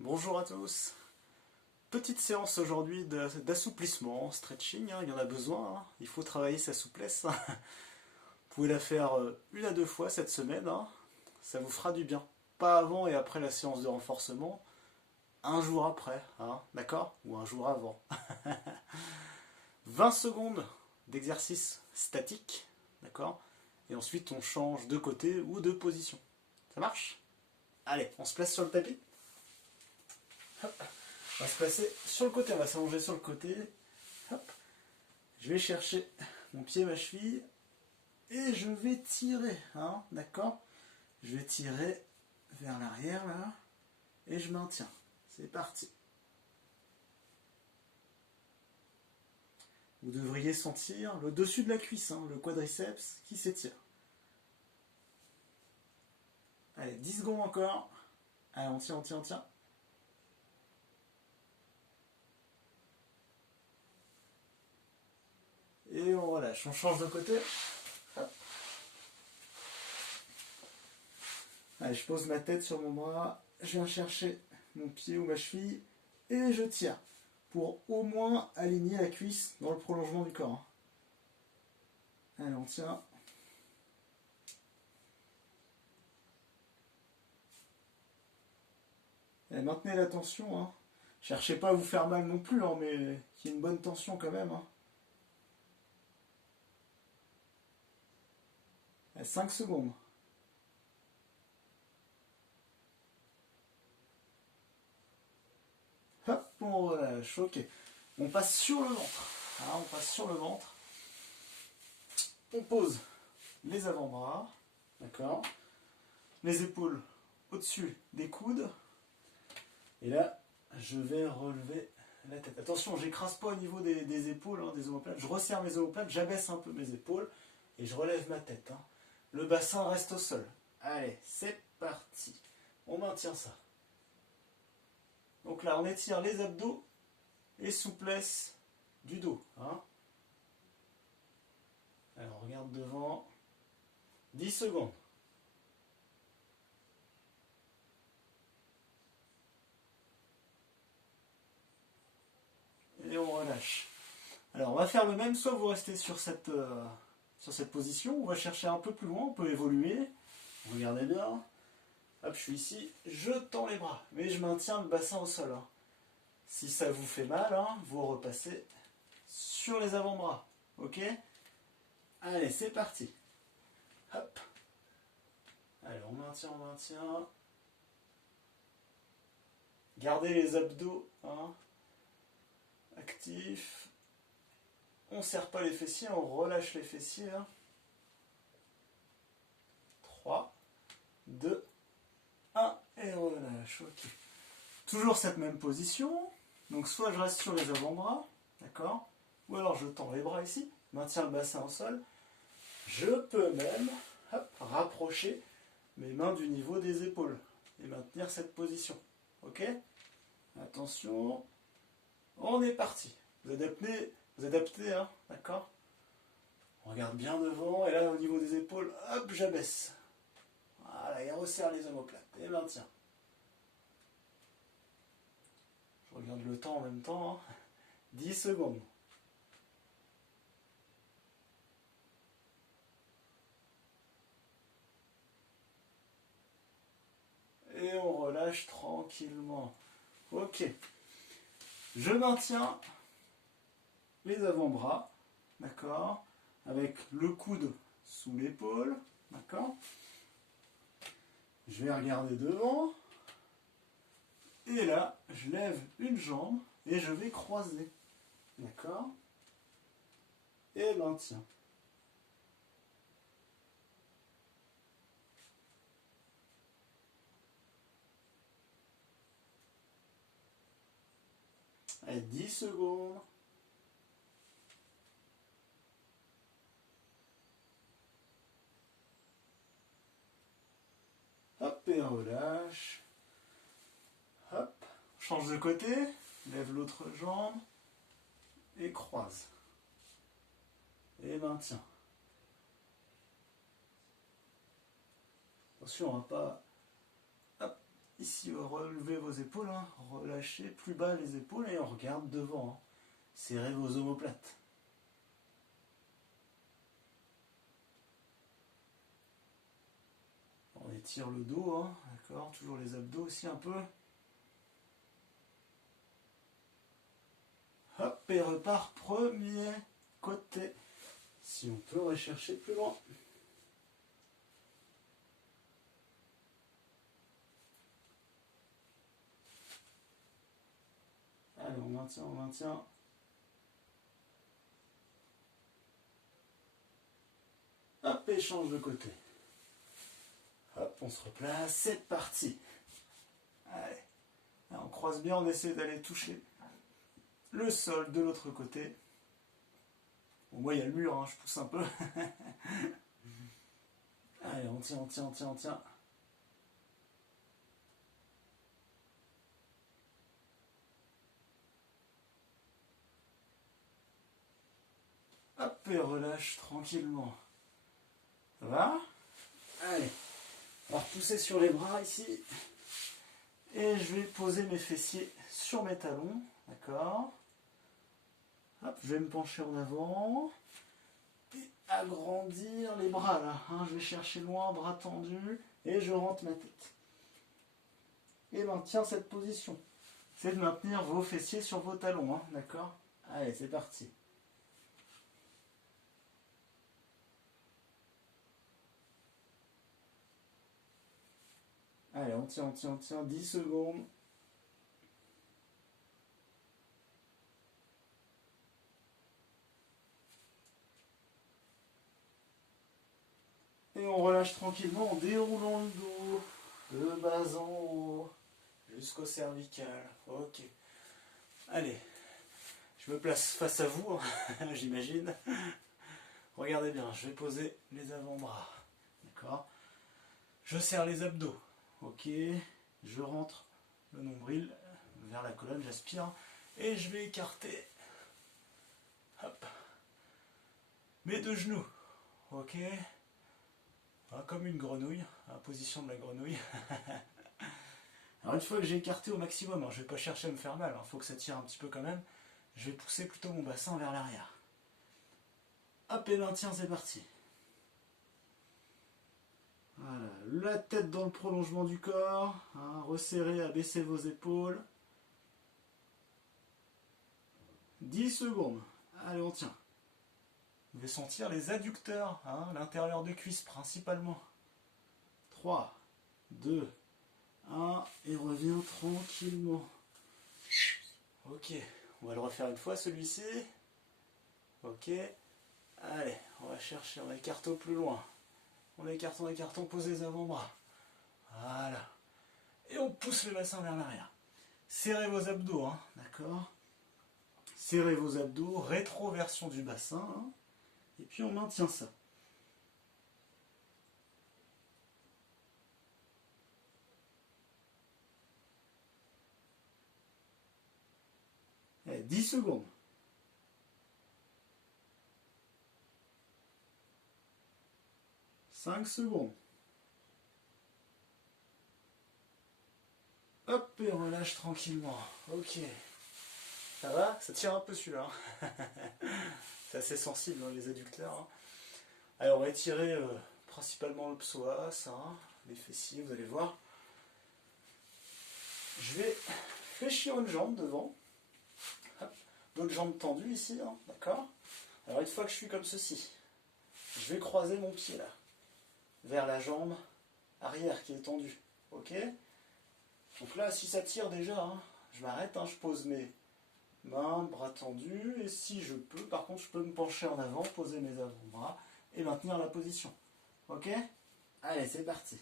Bonjour à tous. Petite séance aujourd'hui d'assouplissement, stretching, il y en a besoin, il faut travailler sa souplesse. Vous pouvez la faire une à deux fois cette semaine, ça vous fera du bien. Pas avant et après la séance de renforcement, un jour après, d'accord? Ou un jour avant. 20 secondes d'exercice statique, d'accord? Et ensuite on change de côté ou de position. Ça marche? Allez, on se place sur le tapis. Hop. On va se placer sur le côté, on va s'allonger sur le côté. Hop. Je vais chercher mon pied, ma cheville, et je vais tirer, d'accord? Je vais tirer vers l'arrière là, et je maintiens. C'est parti. Vous devriez sentir le dessus de la cuisse, le quadriceps qui s'étire. Allez, 10 secondes encore. Allez, on tient, on tient, on tient. Et on relâche, on change de côté. Hop. Allez, je pose ma tête sur mon bras, je viens chercher mon pied ou ma cheville et je tire pour au moins aligner la cuisse dans le prolongement du corps. Allez, on tient. Et maintenez la tension. Cherchez pas à vous faire mal non plus, mais qu'il y ait une bonne tension quand même. 5 secondes. Hop, on relâche. Ok. On passe sur le ventre. On passe sur le ventre. On pose les avant-bras. D'accord. Les épaules au-dessus des coudes. Et là, je vais relever la tête. Attention, j'écrase pas au niveau des épaules, des omoplates. Je resserre mes omoplates, j'abaisse un peu mes épaules et je relève ma tête. Le bassin reste au sol. Allez, c'est parti. On maintient ça. Donc là, on étire les abdos et souplesse du dos. Alors, on regarde devant. 10 secondes. Et on relâche. Alors, on va faire le même. Soit vous restez sur cette position, on va chercher un peu plus loin, on peut évoluer. Regardez bien. Hop, je suis ici, je tends les bras, mais je maintiens le bassin au sol. Si ça vous fait mal, vous repassez sur les avant-bras. Ok? Allez, c'est parti. Hop. Allez, on maintient, on maintient. Gardez les abdos actifs. On ne serre pas les fessiers, on relâche les fessiers. 3, 2, 1 et relâche. Ok. Toujours cette même position. Donc soit je reste sur les avant-bras, d'accord? Ou alors je tends les bras ici, maintiens le bassin au sol. Je peux même rapprocher mes mains du niveau des épaules et maintenir cette position. Ok? Attention. On est parti. Vous adaptez, d'accord? On regarde bien devant et là au niveau des épaules, hop, j'abaisse. Voilà, et resserre les omoplates et maintien. Je regarde le temps en même temps. 10 secondes. Et on relâche tranquillement. Ok. Je maintiens les avant-bras, d'accord, avec le coude sous l'épaule, d'accord. Je vais regarder devant. Et là, je lève une jambe et je vais croiser. D'accord? Et maintien. Allez, 10 secondes. Hop, et relâche. Hop, change de côté. Lève l'autre jambe. Et croise. Et maintien. Attention, pas... Hop, ici, relevez vos épaules, hein. Relâchez plus bas les épaules et on regarde devant. Hein. Serrez vos omoplates. On étire le dos, hein. D'accord, toujours les abdos aussi un peu. Hop, et repart premier côté. Si on peut rechercher plus loin. Allez, on maintient, on maintient. Hop, et change de côté. Hop, on se replace, c'est parti. Allez, là, on croise bien, on essaie d'aller toucher le sol de l'autre côté. Bon, moi, il y a le mur, hein, je pousse un peu. Allez, on tient, on tient, on tient, on tient. Hop, et relâche tranquillement. Ça va? Allez, on va repousser sur les bras ici. Et je vais poser mes fessiers sur mes talons. D'accord? Hop, je vais me pencher en avant. Et agrandir les bras là. Hein, je vais chercher loin, bras tendus. Et je rentre ma tête. Et maintiens cette position. C'est de maintenir vos fessiers sur vos talons. Hein, d'accord? Allez, c'est parti. Allez, on tient, on tient, on tient. 10 secondes. Et on relâche tranquillement en déroulant le dos, de bas en haut, jusqu'au cervical. Ok. Allez, je me place face à vous, hein, j'imagine. Regardez bien, je vais poser les avant-bras. D'accord? Je serre les abdos. Ok. Je rentre le nombril vers la colonne, j'aspire. Et je vais écarter. Hop. Mes deux genoux. Ok. Comme une grenouille, la position de la grenouille. Alors une fois que j'ai écarté au maximum, je ne vais pas chercher à me faire mal, il faut que ça tire un petit peu quand même, je vais pousser plutôt mon bassin vers l'arrière. Hop et maintien, c'est parti. Voilà, la tête dans le prolongement du corps, hein, resserrez, abaissez vos épaules. 10 secondes, allez on tient. Vous devez sentir les adducteurs, hein, l'intérieur des cuisses principalement. 3, 2, 1, et reviens tranquillement. Ok, on va le refaire une fois celui-ci. Ok, allez, on va chercher, on écarte au plus loin. On écarte, on pose les avant-bras. Voilà. Et on pousse le bassin vers l'arrière. Serrez vos abdos, hein, d'accord? Serrez vos abdos, rétroversion du bassin. Hein, et puis on maintient ça. Allez, 10 secondes. 5 secondes. Hop, et on relâche tranquillement. Ok. Ça va? Ça tire un peu celui-là. C'est assez sensible, hein, les adducteurs. Hein. Alors, on va étirer principalement le psoas, hein, les fessiers, vous allez voir. Je vais fléchir une jambe devant. L'autre jambe tendue ici, hein, d'accord? Alors, une fois que je suis comme ceci, je vais croiser mon pied là, vers la jambe arrière qui est tendue. Ok? Donc là, si ça tire déjà, hein, je m'arrête, hein, je pose mes mains, bras tendus, et si je peux, par contre, je peux me pencher en avant, poser mes avant-bras et maintenir la position. Ok? Allez, c'est parti.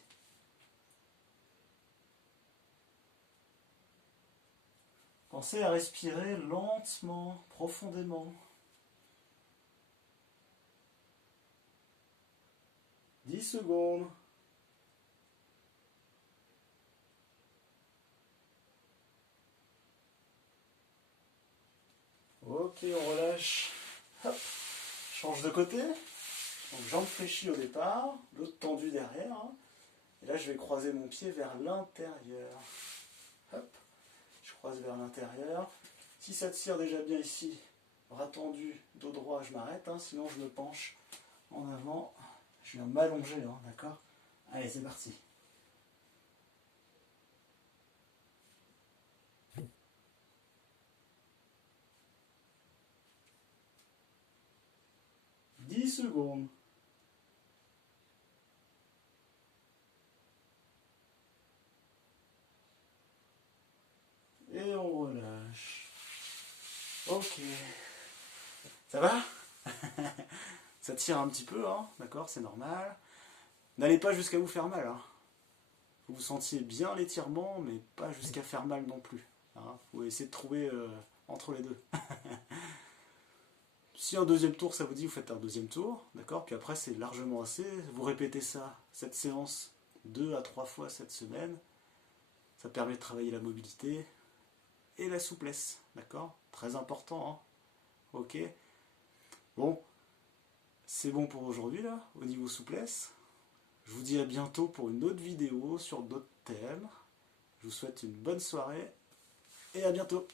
Pensez à respirer lentement, profondément. 10 secondes. Ok, on relâche. Hop. Change de côté. Donc jambe fléchie au départ, l'autre tendue derrière. Hein. Et là, je vais croiser mon pied vers l'intérieur. Hop, je croise vers l'intérieur. Si ça tire déjà bien ici, bras tendu, dos droit, je m'arrête, hein, sinon je me penche en avant. Je viens m'allonger, hein, d'accord? Allez, c'est parti. « 10 secondes. Et on relâche. Ok. Ça va? Ça tire un petit peu, hein, d'accord, c'est normal. N'allez pas jusqu'à vous faire mal. Hein. Vous sentiez bien l'étirement, mais pas jusqu'à faire mal non plus. Hein. Vous essayez de trouver entre les deux. Si un deuxième tour ça vous dit, vous faites un deuxième tour, d'accord. Puis après c'est largement assez. Vous répétez ça, cette séance, 2 à 3 fois cette semaine. Ça permet de travailler la mobilité et la souplesse, d'accord. Très important, hein. Ok. Bon, c'est bon pour aujourd'hui là, au niveau souplesse. Je vous dis à bientôt pour une autre vidéo sur d'autres thèmes. Je vous souhaite une bonne soirée et à bientôt.